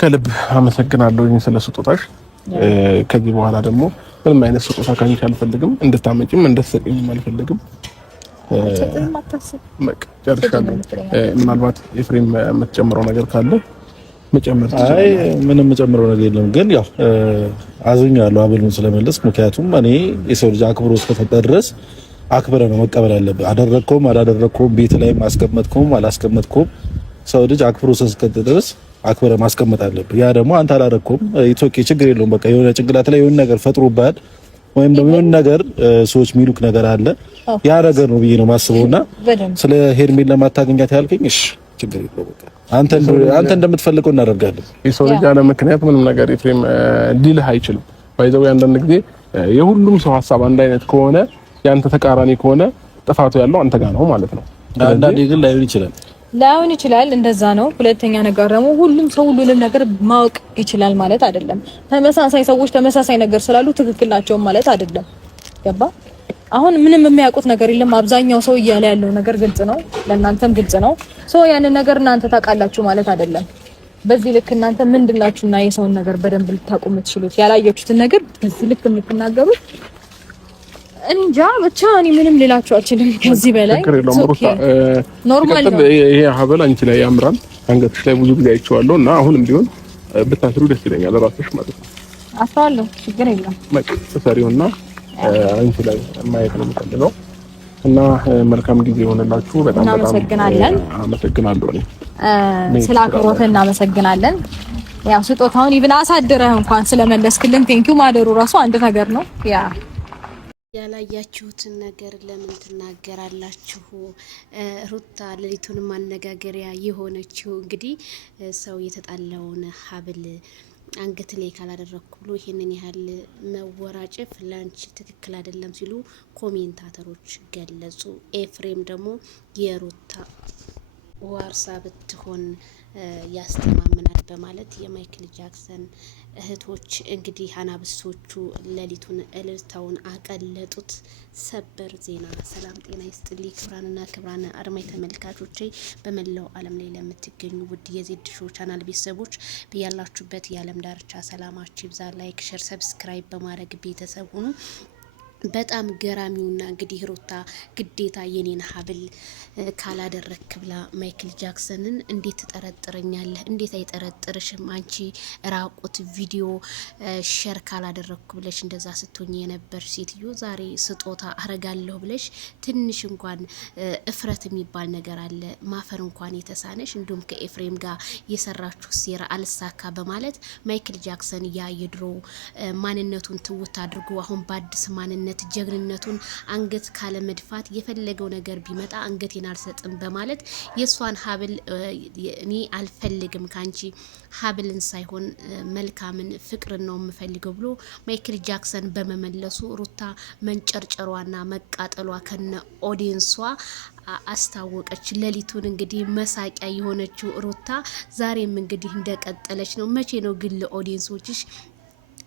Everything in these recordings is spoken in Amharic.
ከልብ አመሰግናለሁ ስለ ስጦታሽ። ከዚህ በኋላ ደግሞ ምንም አይነት ስጦታ ካንቺ አልፈልግም፣ እንድታመጪም እንድትሰጪኝም አልፈልግም። በቃ ጨርሻለሁ። ምናልባት ኤፍሬም የምትጨምረው ነገር ካለ መጨመር። አይ ምንም የምጨምረው ነገር የለም፣ ግን ያው አዝኛለሁ አቤልን ስለመለስ። ምክንያቱም እኔ የሰው ልጅ አክብሮ እስከፈጠረ ድረስ አክብረ ነው መቀበል ያለብህ። አደረግከውም አላደረግከውም፣ ቤት ላይ ማስቀመጥከውም አላስቀመጥከውም፣ ሰው ልጅ አክብሮ እስከፈጠረ ድረስ አክብረ ማስቀመጥ አለብህ። ያ ደግሞ አንተ አላደረግከውም፣ ኢትዮኬ ችግር የለውም። በቃ የሆነ ጭንቅላት ላይ የሆነ ነገር ፈጥሮብሃል ወይም ደግሞ የሆነ ነገር ሰዎች ሚሉክ ነገር አለ። ያ ነገር ነው ብዬ ነው ማስበውና ስለ ሄርሜላ ማታገኛት ያልከኝ እሺ ችግር የለውም። በቃ አንተ እንደምትፈልገው እናደርጋለን። የሰው ልጅ ያለ ምክንያት ምንም ነገር ኤፍሬም ሊልህ አይችልም። ባይዘው አንዳንድ ጊዜ የሁሉም ሰው ሐሳብ አንድ አይነት ከሆነ ያንተ ተቃራኒ ከሆነ ጥፋቱ ያለው አንተ ጋር ነው ማለት ነው። አንዳንዴ ግን ላይሆን ይችላል እንደዛ ነው። ሁለተኛ ነገር ደግሞ ሁሉም ሰው ሁሉንም ነገር ማወቅ ይችላል ማለት አይደለም። ተመሳሳይ ሰዎች ተመሳሳይ ነገር ስላሉ ትክክል ናቸው ማለት አይደለም። ገባ? አሁን ምንም የሚያውቁት ነገር የለም። አብዛኛው ሰው እያለ ያለው ነገር ግልጽ ነው፣ ለእናንተም ግልጽ ነው። ያንን ነገር እናንተ ታውቃላችሁ ማለት አይደለም። በዚህ ልክ እናንተ ምንድናችሁና የሰውን ነገር በደንብ ልታውቁ የምትችሉት ያላያችሁትን ነገር በዚህ ልክ የምትናገሩት እንጃ ብቻ እኔ ምንም ልላችሁ አልችልም ከዚህ በላይ። ኖርማል ነው። ይሄ ሀብል አንቺ ላይ ያምራል፣ አንገትሽ ላይ ብዙ ጊዜ አይቼዋለሁ እና አሁንም ቢሆን ብታስሩ ደስ ይለኛል። ራስሽ ማለት ነው። አስታውለው ችግር የለም። መጥተሪውና አንቺ ላይ ማየት ነው የምፈልገው እና መልካም ጊዜ ይሆንላችሁ። በጣም አመሰግናለሁ። ስለ አክብሮትህ እናመሰግናለን። ያው ስጦታውን ይብና አሳድረህ እንኳን ስለመለስክልን ቴንኪው ማደሩ ራሱ አንድ ነገር ነው። ያላያችሁትን ነገር ለምን ትናገራላችሁ? ሩታ ሌሊቱን ማነጋገሪያ የሆነችው እንግዲህ ሰው የተጣላውን ሀብል አንገት ላይ ካላደረኩ ብሎ ይሄንን ያህል መወራጨፍ ላንቺ ትክክል አይደለም ሲሉ ኮሜንታተሮች ገለጹ። ኤፍሬም ደግሞ የሩታ ዋርሳ ብትሆን ያስተማምናል በማለት የማይክል ጃክሰን እህቶች እንግዲህ አናብስቶቹ ሌሊቱን እልልታውን አቀለጡት። ሰበር ዜና። ሰላም ጤና ይስጥልኝ ክብራንና ክብራን አድማጭ ተመልካቾቼ በመላው ዓለም ላይ ለምትገኙ ውድ የዜድ ሾው ቻናል ቤተሰቦች በያላችሁበት የዓለም ዳርቻ ሰላማችሁ ይብዛ። ላይክ፣ ሼር፣ ሰብስክራይብ በማድረግ ቤተሰብ ሁኑ። በጣም ገራሚውና እንግዲህ ሩታ ግዴታ የኔን ሀብል ካላደረክ ብላ ማይክል ጃክሰንን እንዴት ትጠረጥረኛለህ? እንዴት አይጠረጥርሽም? አንቺ ራቁት ቪዲዮ ሼር ካላደረኩ ብለሽ እንደዛ ስትሆኝ የነበር ሴትዮ ዛሬ ስጦታ አረጋለሁ ብለሽ ትንሽ እንኳን እፍረት የሚባል ነገር አለ። ማፈር እንኳን የተሳነሽ እንዲሁም ከኤፍሬም ጋር የሰራችሁ ሴራ አልሳካ በማለት ማይክል ጃክሰን ያ የድሮ ማንነቱን ትውት አድርጎ አሁን በአዲስ ማንነት ጀግንነቱን አንገት ካለ መድፋት የፈለገው ነገር ቢመጣ አንገቴን አልሰጥም በማለት የሷን ሀብል እኔ አልፈልግም ካንቺ ሀብልን ሳይሆን መልካምን ፍቅርን ነው የምፈልገው ብሎ ማይክል ጃክሰን በመመለሱ ሩታ መንጨርጨሯና መቃጠሏ ከነ ኦዲየንሷ አስታወቀች። ሌሊቱን እንግዲህ መሳቂያ የሆነችው ሩታ ዛሬም እንግዲህ እንደቀጠለች ነው። መቼ ነው ግን ለኦዲየንሶችሽ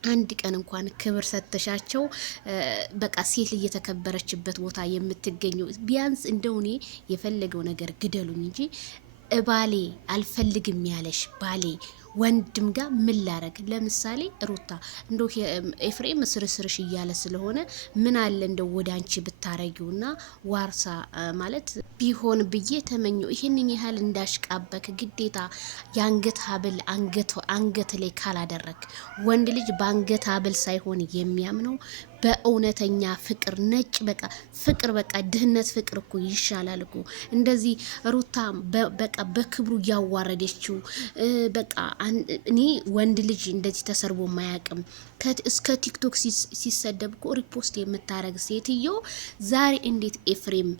አንድ ቀን እንኳን ክብር ሰተሻቸው በቃ ሴት ልጅ የተከበረችበት ቦታ የምትገኘው? ቢያንስ እንደው እኔ የፈለገው ነገር ግደሉኝ እንጂ ባሌ አልፈልግም ያለሽ ባሌ ወንድም ጋር ምን ላረግ? ለምሳሌ ሩታ እንደው ኤፍሬም ስርስርሽ እያለ ስለሆነ ምን አለ እንደው ወደ አንቺ ብታረጊውና ዋርሳ ማለት ቢሆን ብዬ ተመኘው። ይሄንን ያህል እንዳሽቃበክ ግዴታ የአንገት ሀብል አንገት ላይ ካላደረግ ወንድ ልጅ በአንገት ሀብል ሳይሆን የሚያምነው በእውነተኛ ፍቅር ነጭ በቃ ፍቅር በቃ ድህነት ፍቅር እኮ ይሻላል እኮ። እንደዚህ ሩታ በቃ በክብሩ እያዋረደችው በቃ እኔ ወንድ ልጅ እንደዚህ ተሰርቦ ማያቅም እስከ ቲክቶክ ሲሰደብ እኮ ሪፖስት የምታረግ ሴትዮ ዛሬ እንዴት ኤፍሬም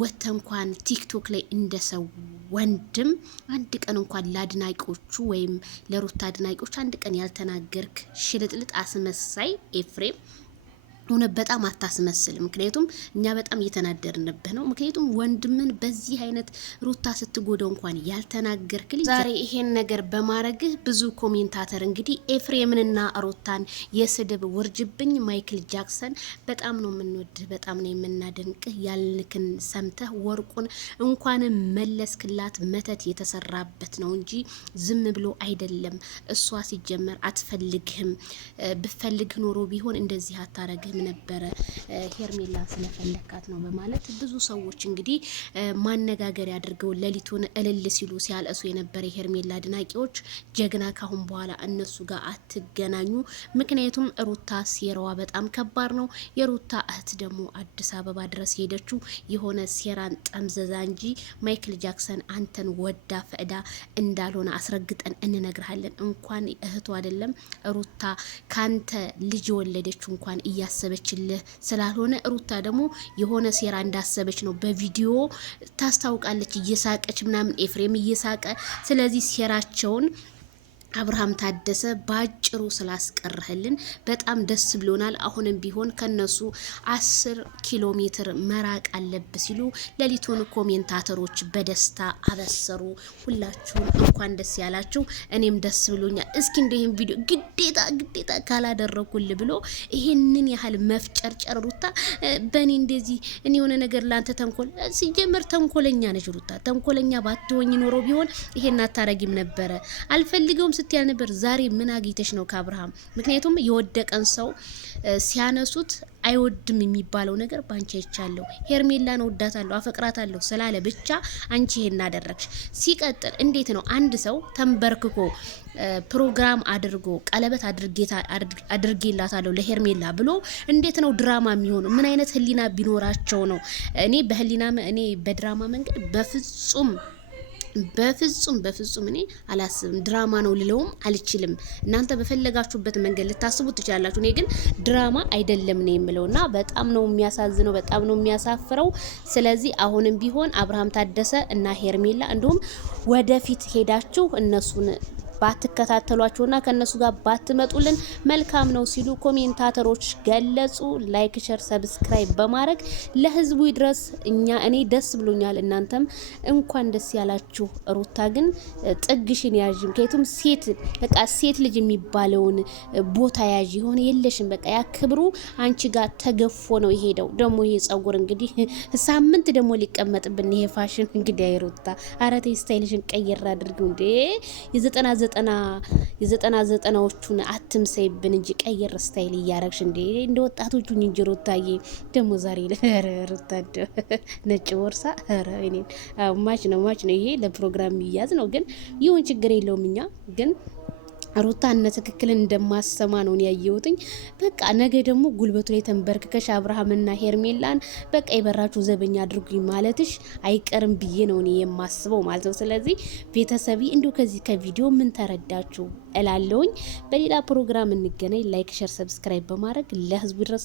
ወተ እንኳን ቲክቶክ ላይ እንደሰው ወንድም አንድ ቀን እንኳን ለአድናቂዎቹ ወይም ለሩታ አድናቂዎች አንድ ቀን ያልተናገርክ ሽልጥልጥ አስመሳይ ኤፍሬም እውነት በጣም አታስመስልም። ምክንያቱም እኛ በጣም እየተናደርንብህ ነው። ምክንያቱም ወንድምን በዚህ አይነት ሩታ ስትጎዳው እንኳን ያልተናገርክልኝ ዛሬ ይሄን ነገር በማድረግህ ብዙ ኮሜንታተር እንግዲህ ኤፍሬምንና ሩታን የስድብ ውርጅብኝ። ማይክል ጃክሰን በጣም ነው የምንወድህ፣ በጣም ነው የምናደንቅህ። ያልንክን ሰምተህ ወርቁን እንኳን መለስክላት። መተት የተሰራበት ነው እንጂ ዝም ብሎ አይደለም። እሷ ሲጀመር አትፈልግህም። ብፈልግህ ኖሮ ቢሆን እንደዚህ አታረግህም ነበረ ሄርሜላ ስለፈለካት ነው በማለት ብዙ ሰዎች እንግዲህ ማነጋገር ያድርገው ሌሊቱን እልል ሲሉ ሲያለሱ የነበረ ሄርሜላ አድናቂዎች ጀግና ካሁን በኋላ እነሱ ጋር አትገናኙ። ምክንያቱም ሩታ ሴራዋ በጣም ከባድ ነው። የሩታ እህት ደግሞ አዲስ አበባ ድረስ ሄደችው የሆነ ሴራን ጠምዘዛ እንጂ ማይክል ጃክሰን አንተን ወዳ ፈእዳ እንዳልሆነ አስረግጠን እንነግርሃለን። እንኳን እህቱ አይደለም ሩታ ካንተ ልጅ ወለደችው እንኳን እያሰበችልህ ስላልሆነ ሩታ ደግሞ የሆነ ሴራ እንዳሰበች ነው በቪዲዮ ታስታውቃለች፣ እየሳቀች ምናምን ኤፍሬም እየሳቀ። ስለዚህ ሴራቸውን አብርሃም ታደሰ ባጭሩ ስላስቀረህልን በጣም ደስ ብሎናል። አሁንም ቢሆን ከነሱ 10 ኪሎ ሜትር መራቅ አለብ ሲሉ ሌሊቱን ኮሜንታተሮች በደስታ አበሰሩ። ሁላችሁም እንኳን ደስ ያላችሁ፣ እኔም ደስ ብሎኛል። እስኪ እንደዚህ ቪዲዮ ግዴታ ካላደረኩል ብሎ ይሄንን ያህል መፍጨርጨር ሩታ በእኔ እንደዚህ እኔ የሆነ ነገር ላንተ ተንኮል ሲጀመር ተንኮለኛ ነች ሩታ። ተንኮለኛ ባትሆኝ ኖሮ ቢሆን ይሄን አታረጊም ነበረ። አልፈልገውም ስትያል ነበር። ዛሬ ምን አግኝተሽ ነው ከአብርሃም? ምክንያቱም የወደቀን ሰው ሲያነሱት አይወድም የሚባለው ነገር ባንቺ አይቻለሁ። ሄርሜላን ወዳታለሁ አፈቅራታለሁ ስላለ ብቻ አንቺ ይሄን አደረግሽ። ሲቀጥል እንዴት ነው አንድ ሰው ተንበርክኮ ፕሮግራም አድርጎ ቀለበት አድርጌላታለሁ ለሄርሜላ ብሎ እንዴት ነው ድራማ የሚሆነው? ምን አይነት ህሊና ቢኖራቸው ነው? እኔ በድራማ መንገድ በፍጹም እኔ አላስብም። ድራማ ነው ልለውም አልችልም። እናንተ በፈለጋችሁበት መንገድ ልታስቡ ትችላላችሁ። እኔ ግን ድራማ አይደለም ነው የምለውና በጣም ነው የሚያሳዝነው፣ በጣም ነው የሚያሳፍረው። ስለዚህ አሁንም ቢሆን አብርሃም ታደሰ እና ሄርሜላ እንዲሁም ወደፊት ሄዳችሁ እነሱን ባትከታተሏቸውና ከነሱ ጋር ባትመጡልን መልካም ነው ሲሉ ኮሜንታተሮች ገለጹ። ላይክ፣ ሼር፣ ሰብስክራይብ በማድረግ ለህዝቡ ይድረስ። እኔ ደስ ብሎኛል፣ እናንተም እንኳን ደስ ያላችሁ። ሩታ ግን ጥግሽን ያዥ። ምክንያቱም ሴት ልጅ የሚባለውን ቦታ ያዥ። የሆነ የለሽም በቃ ያ ክብሩ አንቺ ጋር ተገፎ ነው የሄደው። ደግሞ ይሄ ጸጉር እንግዲህ ሳምንት ደግሞ ሊቀመጥብን ይሄ ፋሽን እንግዲህ አይሩታ አረቴ ስታይልሽን ቀይራ አድርጊው እንዴ የ90ዎቹን አትምሰይብን እንጂ ቀየር ስታይል እያረግሽ እንደ ወጣቶቹ እንጂ ሩታዬ። ደግሞ ዛሬ ሩታ ነጭ ቦርሳ ማች ነው። ይሄ ለፕሮግራም የሚያዝ ነው፣ ግን ይሁን ችግር የለውም። እኛ ግን ሩታ እነ ትክክል እንደማሰማ ነው ያየሁትኝ። በቃ ነገ ደግሞ ጉልበቱ ላይ ተንበርክከሽ አብርሃምና ሄርሜላን በቃ የበራችሁ ዘበኛ አድርጉኝ ማለትሽ አይቀርም ብዬ ነው እኔ የማስበው ማለት ነው። ስለዚህ ቤተሰቢ እንዲሁ ከዚህ ከቪዲዮ ምን ተረዳችሁ እላለሁኝ። በሌላ ፕሮግራም እንገናኝ። ላይክ፣ ሼር፣ ሰብስክራይብ በማድረግ ለህዝቡ ድረስ